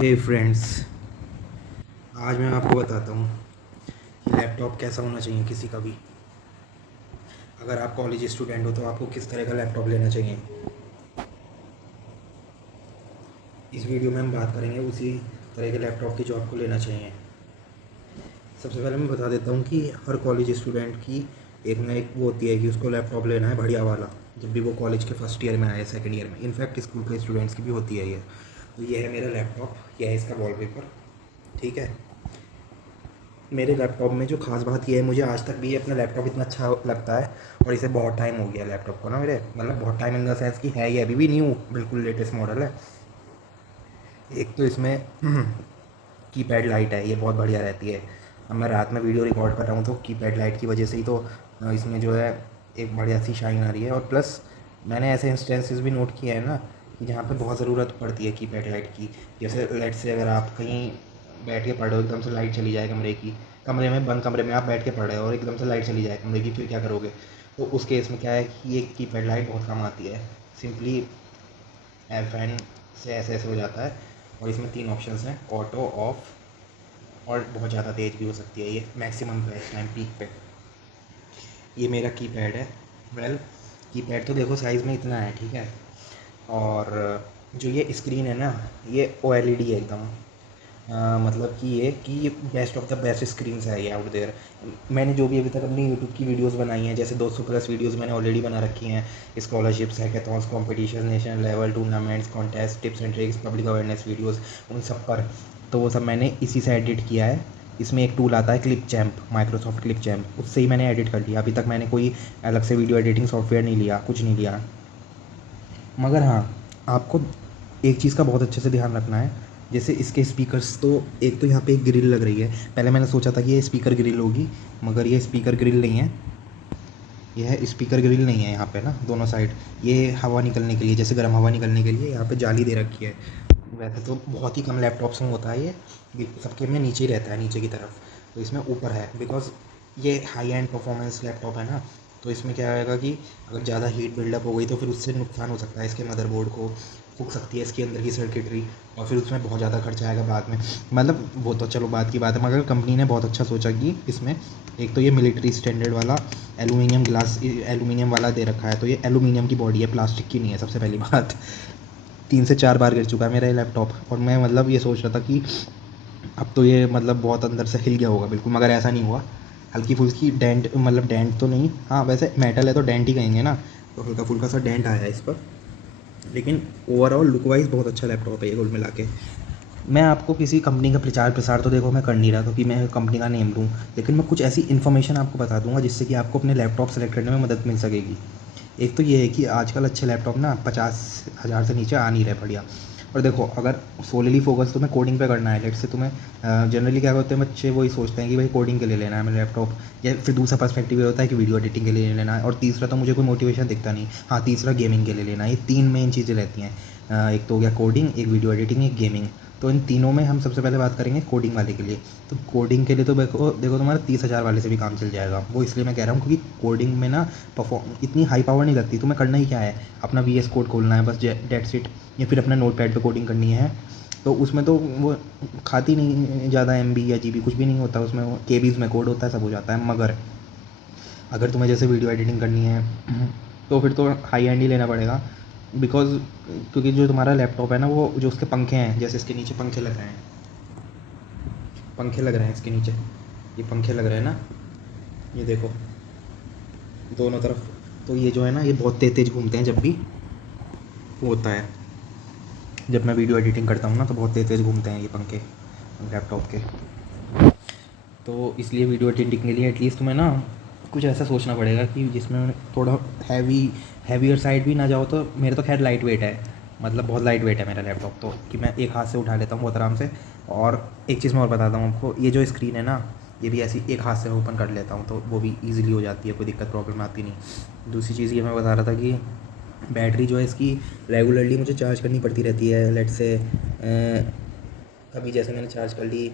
हे friends, आज मैं आपको बताता हूँ कि लैपटॉप कैसा होना चाहिए किसी का भी। अगर आप कॉलेज स्टूडेंट हो तो आपको किस तरह का लैपटॉप लेना चाहिए। इस वीडियो में हम बात करेंगे उसी तरह के लैपटॉप की जो आपको लेना चाहिए। सबसे पहले मैं बता देता हूँ कि हर कॉलेज स्टूडेंट की एक ना एक वो होती है कि उसको लैपटॉप लेना है बढ़िया वाला, जब भी वो कॉलेज के फर्स्ट ईयर में आए, सेकेंड ईयर में। इनफैक्ट स्कूल के स्टूडेंट्स की भी होती है ये। तो ये है मेरा लैपटॉप, यह है इसका वॉलपेपर। ठीक है। मेरे लैपटॉप में जो ख़ास बात ये है, मुझे आज तक भी अपना लैपटॉप इतना अच्छा लगता है। और इसे बहुत टाइम हो गया लैपटॉप को ना, मेरे मतलब बहुत टाइम इन द सेंस कि है ये अभी भी न्यू, बिल्कुल लेटेस्ट मॉडल है। एक तो इसमें कीपैड लाइट है, ये बहुत बढ़िया रहती है। अब मैं रात में वीडियो रिकॉर्ड कर रहा हूँ तो कीपैड लाइट की वजह से ही तो इसमें जो है एक बढ़िया सी शाइन आ रही है। और प्लस मैंने ऐसे इंस्टेंसेस भी नोट किए हैं ना कि जहाँ पे बहुत ज़रूरत पड़ती है कीपैड लाइट की। जैसे लाइट से अगर आप कहीं बैठ के पढ़ रहे हो, एकदम से लाइट चली जाए कमरे में, बंद कमरे में आप बैठ के पढ़ रहे हो और एकदम से लाइट चली जाए कमरे की, फिर क्या करोगे। तो उस केस में क्या है कि ये कीपैड लाइट बहुत काम आती है। सिंपली एयर फैन से ऐसे ऐसे हो जाता है। और इसमें 3 ऑप्शंस हैं, ऑटो, ऑफ और बहुत ज़्यादा तेज़ भी हो सकती है। ये मैक्सिमम पे इस टाइम पीक पे। ये मेरा कीपैड है। वेल, कीपैड तो देखो साइज़ में इतना है, ठीक है। और जो ये स्क्रीन है ना, ये ओएलईडी है एकदम। मतलब कि ये best of the best screens है ये आउट देयर। मैंने जो भी अभी तक अपनी यूट्यूब की वीडियोस बनाई हैं, जैसे 200 प्लस वीडियोस मैंने ऑलरेडी बना रखी हैं। Scholarships, hackathons, competition, national level tournaments, contest, tips and tricks, public awareness videos, उन सब पर तो वो सब मैंने इसी से एडिट किया है। इसमें एक टूल आता है clip champ, Microsoft clip champ, उससे ही मैंने एडिट कर लिया। अभी तक मैंने कोई अलग से वीडियो एडिटिंग सॉफ्टवेयर नहीं लिया, कुछ नहीं लिया। मगर हाँ, आपको एक चीज़ का बहुत अच्छे से ध्यान रखना है। जैसे इसके स्पीकर्स, तो एक तो यहाँ पे एक ग्रिल लग रही है। पहले मैंने सोचा था कि ये स्पीकर ग्रिल होगी, मगर ये स्पीकर ग्रिल नहीं है। यह स्पीकर ग्रिल नहीं है। यहाँ पे ना दोनों साइड ये हवा निकलने के लिए, जैसे गर्म हवा निकलने के लिए यहाँ पे जाली दे रखी है। वैसे तो बहुत ही कम लैपटॉप्स में होता है ये सबके में नीचे ही रहता है, नीचे की तरफ। तो इसमें ऊपर है, बिकॉज ये हाई एंड परफॉर्मेंस लैपटॉप है ना। तो इसमें क्या होगा कि अगर ज़्यादा हीट बिल्डअप हो गई तो फिर उससे नुकसान हो सकता है, इसके मदरबोर्ड को फूक सकती है इसके अंदर की सर्किटरी। और फिर उसमें बहुत ज़्यादा खर्चा आएगा बाद में। मतलब वो तो चलो बात की बात है, मगर कंपनी ने बहुत अच्छा सोचा कि इसमें एक तो ये मिलिट्री स्टैंडर्ड वाला एलुमिनियम ग्लास, एलुमिनियम वाला दे रखा है। तो ये एलुमिनियम की बॉडी है, प्लास्टिक की नहीं है, सबसे पहली बात। 3 से 4 बार गिर चुका है मेरा ये लैपटॉप। और मैं मतलब ये सोच रहा था कि अब तो ये मतलब बहुत अंदर से हिल गया होगा बिल्कुल, मगर ऐसा नहीं हुआ। हल्की फुल्की डेंट, मतलब डेंट तो नहीं, हाँ वैसे मेटल है तो डेंट ही कहेंगे ना। तो हल्का फुल्का सा डेंट आया है इस पर। लेकिन ओवरऑल लुक वाइज बहुत अच्छा लैपटॉप है ये, कुल मिला के। मैं आपको किसी कंपनी का प्रचार प्रसार तो देखो मैं कर नहीं रहा क्योंकि मैं कंपनी का नेम लूँ। लेकिन मैं कुछ ऐसी इन्फॉर्मेशन आपको बता दूंगा जिससे कि आपको अपने लैपटॉप सेलेक्ट करने में मदद मिल सकेगी। एक तो ये है कि आजकल अच्छे लैपटॉप ना 50,000 से नीचे आ नहीं रहे बढ़िया। और देखो, अगर सोलली फोकस तुम्हें कोडिंग पे करना है, लेट से तुम्हें जनरली क्या करते हैं बच्चे, वही सोचते हैं कि भाई कोडिंग के लिए लेना है मेरा लैपटॉप। या फिर दूसरा पर्सपेक्टिव ये होता है कि वीडियो एडिटिंग के लिए लेना है। और तीसरा तो मुझे कोई मोटिवेशन दिखता नहीं, हाँ तीसरा गेमिंग के लिए लेना है। ये 3 मेन चीज़ें रहती हैं। एक तो हो गया कोडिंग, एक वीडियो एडिटिंग, एक गेमिंग। तो इन तीनों में हम सबसे पहले बात करेंगे कोडिंग वाले के लिए। तो कोडिंग के लिए तो देखो देखो तुम्हारा 30,000 वाले से भी काम चल जाएगा। वो इसलिए मैं कह रहा हूँ क्योंकि कोडिंग में ना परफॉर्म इतनी हाई पावर नहीं लगती। तुम्हें करना ही क्या है, अपना वी एस कोड खोलना है बस, डेट सीट। या फिर अपना नोट पैड पर कोडिंग करनी है। तो उसमें तो वो खाती नहीं ज़्यादा एम बी या जी बी, कुछ भी नहीं होता उसमें, के बीज में कोड होता है, सब हो जाता है। मगर अगर तुम्हें जैसे वीडियो एडिटिंग करनी है तो फिर तो हाई एंड ही लेना पड़ेगा। बिकॉज क्योंकि जो तुम्हारा लैपटॉप है ना, वो जो उसके पंखे हैं, जैसे इसके नीचे पंखे लग रहे हैं, पंखे लग रहे हैं इसके नीचे, ये पंखे लग रहे हैं ना, ये देखो दोनों तरफ। तो ये जो है ना, ये बहुत तेज़ तेज़ घूमते हैं जब भी वो होता है। जब मैं वीडियो एडिटिंग करता हूँ ना तो बहुत तेज़ तेज़ घूमते हैं ये पंखे लैपटॉप के। तो इसलिए वीडियो एडिटिंग के लिए एटलीस्ट तुम्हें ना कुछ ऐसा सोचना पड़ेगा कि जिसमें थोड़ा हैवियर साइड भी ना जाओ। तो मेरे तो खैर लाइट वेट है, मतलब बहुत लाइट वेट है मेरा लैपटॉप, तो कि मैं एक हाथ से उठा लेता हूँ बहुत आराम से। और एक चीज़ मैं और बताता हूँ आपको, ये जो स्क्रीन है ना, ये भी ऐसी एक हाथ से ओपन कर लेता हूँ तो वो भी ईज़िली हो जाती है, कोई दिक्कत प्रॉब्लम आती नहीं। दूसरी चीज़ ये मैं बता रहा था कि बैटरी जो है इसकी रेगुलरली मुझे चार्ज करनी पड़ती रहती है। लेट से अभी जैसे मैंने चार्ज कर ली,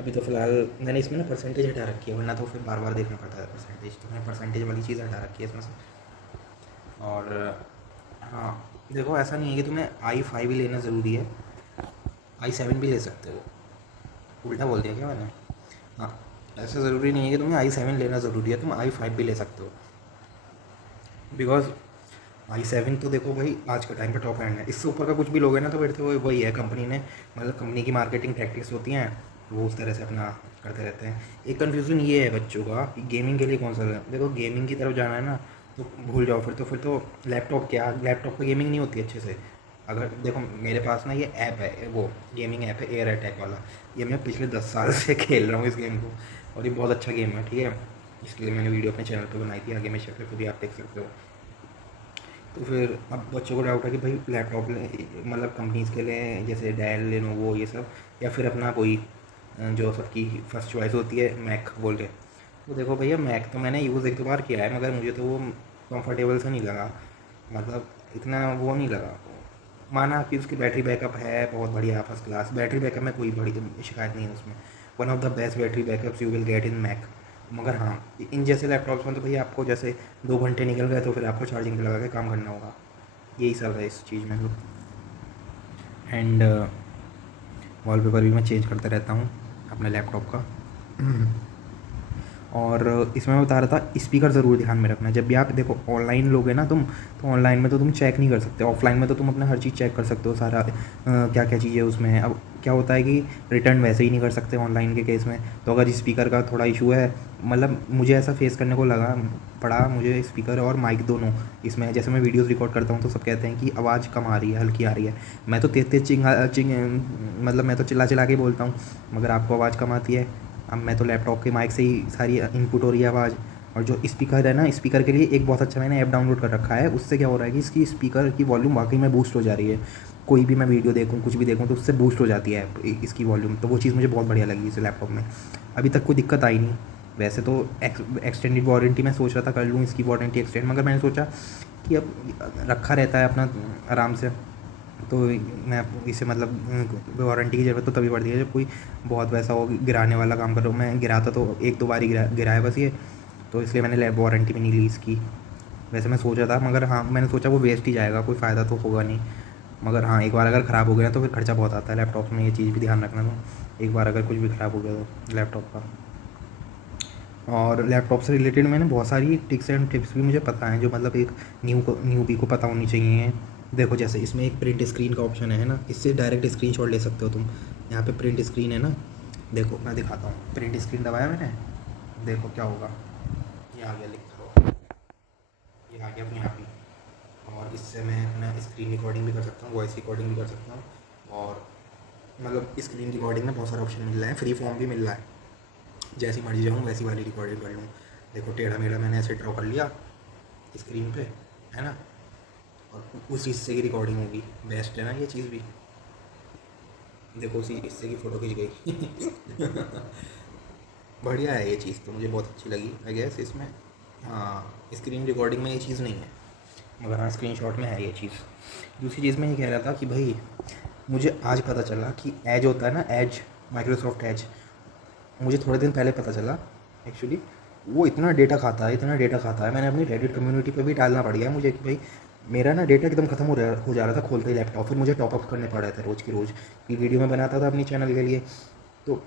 अभी तो फ़िलहाल मैंने इसमें ना परसेंटेज हटा रखी है, वरना तो फिर बार बार देखना पड़ता है परसेंटेज। तो मैंने परसेंटेज वाली चीज़ हटा रखी है इसमें से। और हाँ, देखो ऐसा नहीं है कि तुम्हें i5 ही लेना ज़रूरी है। i7 भी ले सकते हो। उल्टा बोल दिया क्या मैंने? हाँ, ऐसा ज़रूरी नहीं है कि तुम्हें i7 लेना ज़रूरी है, तुम i5 भी ले सकते हो। बिकॉज i7 तो देखो भाई आज के टाइम पे टॉप एंड है। इससे ऊपर का कुछ भी लोगे ना तो फिर तो वही है, कंपनी ने मतलब कंपनी की मार्केटिंग टैक्टिक्स होती हैं, वो उस तरह से अपना करते रहते हैं। एक कन्फ्यूज़न ये है बच्चों का कि गेमिंग के लिए कौन सा लें। देखो गेमिंग की तरफ जाना है ना तो भूल जाओ, फिर तो लैपटॉप, क्या लैपटॉप पर गेमिंग नहीं होती अच्छे से। अगर देखो मेरे पास ना ये ऐप है, वो गेमिंग ऐप है एयर अटैक वाला, ये मैं पिछले 10 साल से खेल रहा हूँ इस गेम को, और ये बहुत अच्छा गेम है, ठीक है। इसके लिए मैंने वीडियो अपने चैनल पर बनाई थी, आगे मैं शेयर करके भी आप देख सकते हो। तो फिर अब बच्चों को डाउट है कि भाई लैपटॉप मतलब कंपनीज़ के लिए जैसे डेल, लेनोवो ये सब, या फिर अपना कोई जो सबकी फर्स्ट चॉइस होती है मैक बोल के। तो देखो भैया, मैक तो मैंने यूज़ एक दो बार किया है, मगर मुझे तो वो कंफर्टेबल सा नहीं लगा, मतलब इतना वो नहीं लगा। माना कि उसकी बैटरी बैकअप है बहुत बढ़िया, फर्स्ट क्लास बैटरी बैकअप में कोई बड़ी शिकायत नहीं है उसमें, one of the best battery backups you will get in Mac. मगर हाँ, इन जैसे लैपटॉप्स में तो भैया आपको जैसे 2 घंटे निकल गए तो फिर आपको चार्जिंग पे लगा के काम करना होगा, यही सब है इस चीज़ में। एंड वॉलपेपर भी मैं चेंज करता रहता हूँ अपने लैपटॉप का। और इसमें मैं बता रहा था, स्पीकर ज़रूर ध्यान में रखना। जब भी आप देखो ऑनलाइन लोगे ना तुम, तो ऑनलाइन में तो तुम चेक नहीं कर सकते, ऑफलाइन में तो तुम अपना हर चीज़ चेक कर सकते हो सारा, क्या क्या चीज़ें उसमें है। अब क्या होता है कि रिटर्न वैसे ही नहीं कर सकते ऑनलाइन के केस में, तो अगर स्पीकर का थोड़ा इशू है, मतलब मुझे ऐसा फेस करने को लगा पड़ा, मुझे स्पीकर और माइक दोनों इसमें, जैसे मैं वीडियोज़ रिकॉर्ड करता हूँ तो सब कहते हैं कि आवाज़ कम आ रही है, हल्की आ रही है। मैं तो तेज तेज मतलब मैं तो चिल्ला चिल्ला के बोलता हूँ, मगर आपको आवाज़ कम आती है। अब मैं तो लैपटॉप के माइक से ही सारी इनपुट हो रही है आवाज़। और जो स्पीकर है ना, स्पीकर के लिए एक बहुत अच्छा मैंने ऐप डाउनलोड कर रखा है, उससे क्या हो रहा है कि इसकी स्पीकर की वॉल्यूम वाकई में बूस्ट हो जा रही है। कोई भी मैं वीडियो देखूँ, कुछ भी देखूँ, तो उससे बूस्ट हो जाती है इसकी वॉल्यूम, तो वो चीज़ मुझे बहुत बढ़िया लगी इस लैपटॉप में। अभी तक कोई दिक्कत आई नहीं। वैसे तो एक्सटेंडेड वारंटी मैं सोच रहा था कर लूँ इसकी वारंटी एक्सटेंड, मगर मैंने सोचा कि अब रखा रहता है अपना आराम से, तो मैं इसे मतलब वारंटी की ज़रूरत तो तभी पड़ती है जब कोई बहुत वैसा हो, गिराने वाला काम कर रहा हूँ। मैं गिराता तो एक दो बार ही गिराया बस ये, तो इसलिए मैंने लैब वारंटी भी नहीं ली इसकी। वैसे मैं सोचा था, मगर हाँ मैंने सोचा वो वेस्ट ही जाएगा, कोई फ़ायदा तो होगा नहीं। मगर हाँ, एक बार अगर ख़राब हो गया तो फिर खर्चा बहुत आता है लैपटॉप में, ये चीज़ भी ध्यान रखना। तो एक बार अगर कुछ भी ख़राब हो गया तो लैपटॉप का। और लैपटॉप से रिलेटेड मैंने बहुत सारी टिक्स एंड टिप्स भी मुझे पता हैं, जो मतलब एक न्यूबी को पता होनी चाहिए। देखो जैसे इसमें एक प्रिंट स्क्रीन का ऑप्शन है ना, इससे डायरेक्ट स्क्रीनशॉट ले सकते हो तुम। यहाँ पे प्रिंट स्क्रीन है ना, देखो मैं दिखाता हूँ। प्रिंट स्क्रीन दबाया मैंने, देखो क्या होगा, ये आ गया लिखा हुआ, ये आ गया अपने आप ही। और इससे मैं अपना स्क्रीन रिकॉर्डिंग भी कर सकता हूँ, वॉइस रिकॉर्डिंग भी कर सकता हूँ। और मतलब स्क्रीन रिकॉर्डिंग में बहुत सारे ऑप्शन मिल रहा है, फ्री फॉर्म भी मिल रहा है, जैसी मर्जी जाऊँ वैसी वाली रिकॉर्डिंग कर लूँ। देखो टेढ़ा मेढ़ा मैंने ऐसे ड्रॉ कर लिया स्क्रीन पे, है ना, और उस हिस्से की रिकॉर्डिंग होगी। बेस्ट है ना ये चीज़ भी। देखो उसी हिस्से की फ़ोटो खींच गई। बढ़िया है ये चीज़, तो मुझे बहुत अच्छी लगी आई गेस इसमें। हाँ, स्क्रीन रिकॉर्डिंग में ये चीज़ नहीं है, मगर हाँ स्क्रीन शॉट में है ये चीज़। दूसरी चीज़ मैं ये कह रहा था कि भाई मुझे आज पता चला कि एज होता है ना, एज, माइक्रोसॉफ्ट एज, मुझे थोड़े दिन पहले पता चला एक्चुअली। वो इतना डेटा खाता है, इतना डेटा खाता है, मैंने अपनी रेडिट कम्युनिटी पे भी डालना पड़ गया मुझे कि भाई मेरा ना डेटा एकदम ख़त्म हो जा रहा था खोलते ही लैपटॉप, फिर मुझे टॉपअप करने पड़ रहे थे रोज़ की रोज़, कि वीडियो में बनाता था अपनी चैनल के लिए। तो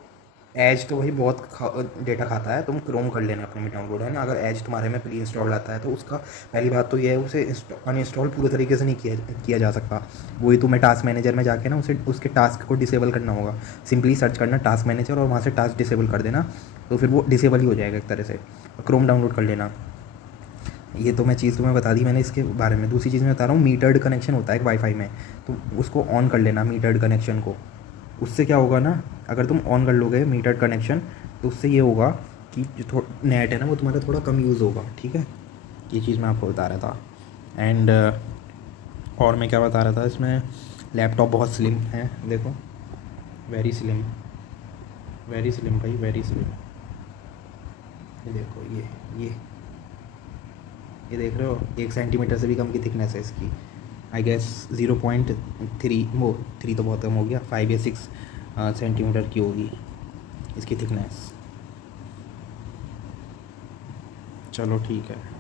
एज तो भाई बहुत डेटा खाता है। तुम क्रोम कर लेना अपने में डाउनलोड, है ना। अगर एज तुम्हारे में प्री इंस्टॉल आता है तो उसका पहली बात तो ये है, उसे अनइंस्टॉल पूरे तरीके से नहीं किया जा सकता। वही तुम्हें टास्क मैनेजर में जाके ना उसे उसके टास्क को डिसेबल करना होगा। सिंपली सर्च करना टास्क मैनेजर और वहाँ से टास्क डिसेबल कर देना, तो फिर वो डिसेबल ही हो जाएगा एक तरह से। क्रोम डाउनलोड कर लेना। ये तो मैं चीज़ तुम्हें बता दी मैंने इसके बारे में। दूसरी चीज़ मैं बता रहा हूँ, मीटर्ड कनेक्शन होता है एक वाईफाई में, तो उसको ऑन कर लेना मीटर्ड कनेक्शन को। उससे क्या होगा ना, अगर तुम ऑन कर लोगे मीटर्ड कनेक्शन, तो उससे ये होगा कि जो नेट है ना वो तुम्हारा थोड़ा कम यूज़ होगा, ठीक है। ये चीज़ मैं आपको बता रहा था। एंड और मैं क्या बता रहा था, इसमें लैपटॉप बहुत स्लिम है, देखो वेरी स्लिम, वेरी स्लिम भाई, वेरी स्लिम। ये देखो, ये देख रहे हो, 1 सेंटीमीटर से भी कम की थिकनेस है इसकी। आई गेस 0.3, वो 3 तो बहुत कम हो गया, 5 या 6 सेंटीमीटर की होगी इसकी थिकनेस। चलो ठीक है।